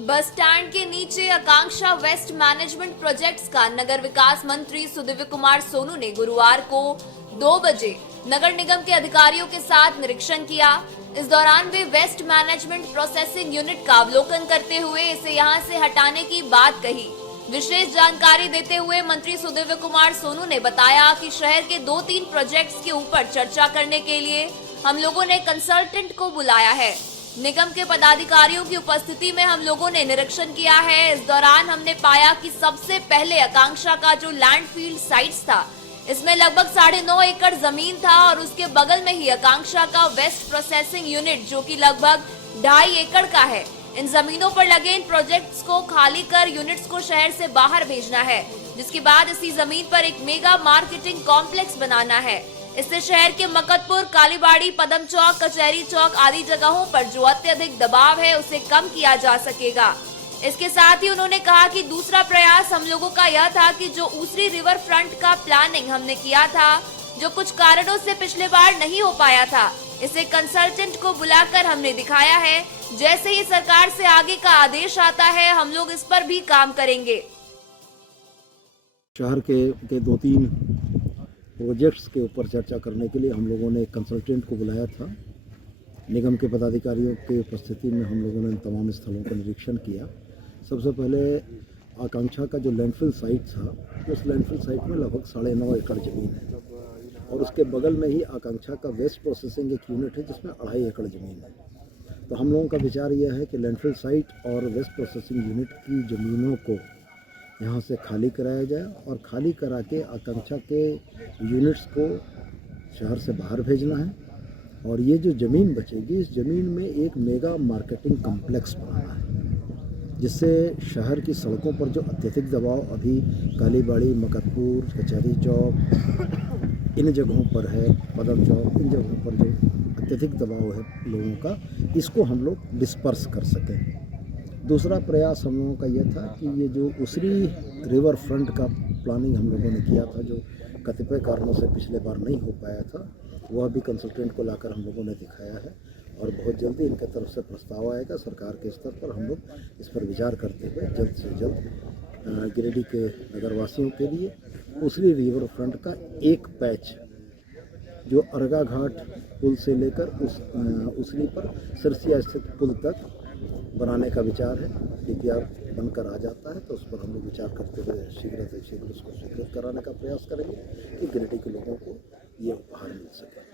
Bus stand के नीचे आकांक्षा waste management projects का नगर विकास मंत्री सुदिव्य कुमार सोनू ने गुरुवार को 2 बजे नगर निगम के अधिकारियों के साथ निरीक्षण किया। इस दौरान वे वेस्ट मैनेजमेंट प्रोसेसिंग यूनिट का अवलोकन करते हुए इसे यहां से हटाने की बात कही। विशेष जानकारी देते हुए मंत्री सुदिव्य कुमार सोनू ने बताया कि शहर के 2-3 प्रोजेक्ट्स के ऊपर चर्चा करने के लिए हम लोगों ने कंसल्टेंट को बुलाया है। निगम के पदाधिकारियों की उपस्थिति में हम लोगों ने निरीक्षण किया है। इस दौरान हमने पाया कि सबसे पहले आकांक्षा का जो लैंडफील्ड साइट्स था, इसमें लगभग 9.5 एकड़ जमीन था और उसके बगल में ही आकांक्षा का वेस्ट प्रोसेसिंग यूनिट जो कि लगभग 2.5 एकड़ का है। इन जमीनों पर लगे इन प्रोजेक्ट्स को खाली कर यूनिट्स को शहर से बाहर भेजना है, जिसके बाद इसी जमीन पर एक मेगा मार्केटिंग कॉम्प्लेक्स बनाना है। इससे शहर के मकतपुर, कालीबाड़ी, पदम चौक, कचहरी चौक आदि जगहों पर जो अत्यधिक दबाव है उसे कम किया जा सकेगा। इसके साथ ही उन्होंने कहा कि दूसरा प्रयास हम लोगों का यह था कि जो ऊसरी रिवर फ्रंट का प्लानिंग हमने किया था, जो कुछ कारणों से पिछले बार नहीं हो पाया था, इसे कंसल्टेंट को बुलाकर हमने दिखाया है। जैसे ही सरकार से आगे का आदेश आता है, हम लोग इस पर भी काम करेंगे। शहर के 2-3 प्रोजेक्ट्स के ऊपर चर्चा करने के लिए हम लोगों ने एक कंसल्टेंट को बुलाया था। निगम के पदाधिकारियों की उपस्थिति में हम लोगों ने तमाम स्थलों का निरीक्षण किया। सबसे पहले आकांक्षा का जो लैंडफिल साइट था, उस लैंडफिल साइट में लगभग 9.5 एकड़ ज़मीन है और उसके बगल में ही आकांक्षा का वेस्ट प्रोसेसिंग एक यूनिट है जिसमें 2.5 एकड़ ज़मीन है। तो हम लोगों का विचार यह है कि लैंडफिल साइट और वेस्ट प्रोसेसिंग यूनिट की ज़मीनों को यहाँ से खाली कराया जाए और खाली करा के आकांक्षा के यूनिट्स को शहर से बाहर भेजना है और ये जो ज़मीन बचेगी, इस ज़मीन में एक मेगा मार्केटिंग कॉम्प्लेक्स बनाना है, जिससे शहर की सड़कों पर जो अत्यधिक दबाव अभी कालीबाड़ी, मकतपुर, कचहरी चौक इन जगहों पर है, पदम चौक, इन जगहों पर जो अत्यधिक दबाव है लोगों का, इसको हम लोग डिस्पर्स कर सकें। दूसरा प्रयास हम लोगों का यह था कि ये जो ऊसरी रिवर फ्रंट का प्लानिंग हम लोगों ने किया था, जो कतिपय कारणों से पिछले बार नहीं हो पाया था, वह भी कंसल्टेंट को लाकर हम लोगों ने दिखाया है और बहुत जल्दी इनके तरफ से प्रस्ताव आएगा। सरकार के स्तर पर हम लोग इस पर विचार करते हुए जल्द से जल्द गिरिडीह के नगरवासियों के लिए ऊसरी रिवर फ्रंट का एक पैच जो अरगा घाट पुल से लेकर ऊसरी पर सिरसिया स्थित पुल तक बनाने का विचार है। डीपीआर बनकर आ जाता है तो उस पर हम लोग विचार करते हुए शीघ्र से शीघ्र उसको स्वीकृत कराने का प्रयास करेंगे कि गिरिडीह के लोगों को ये उपहार मिल सके।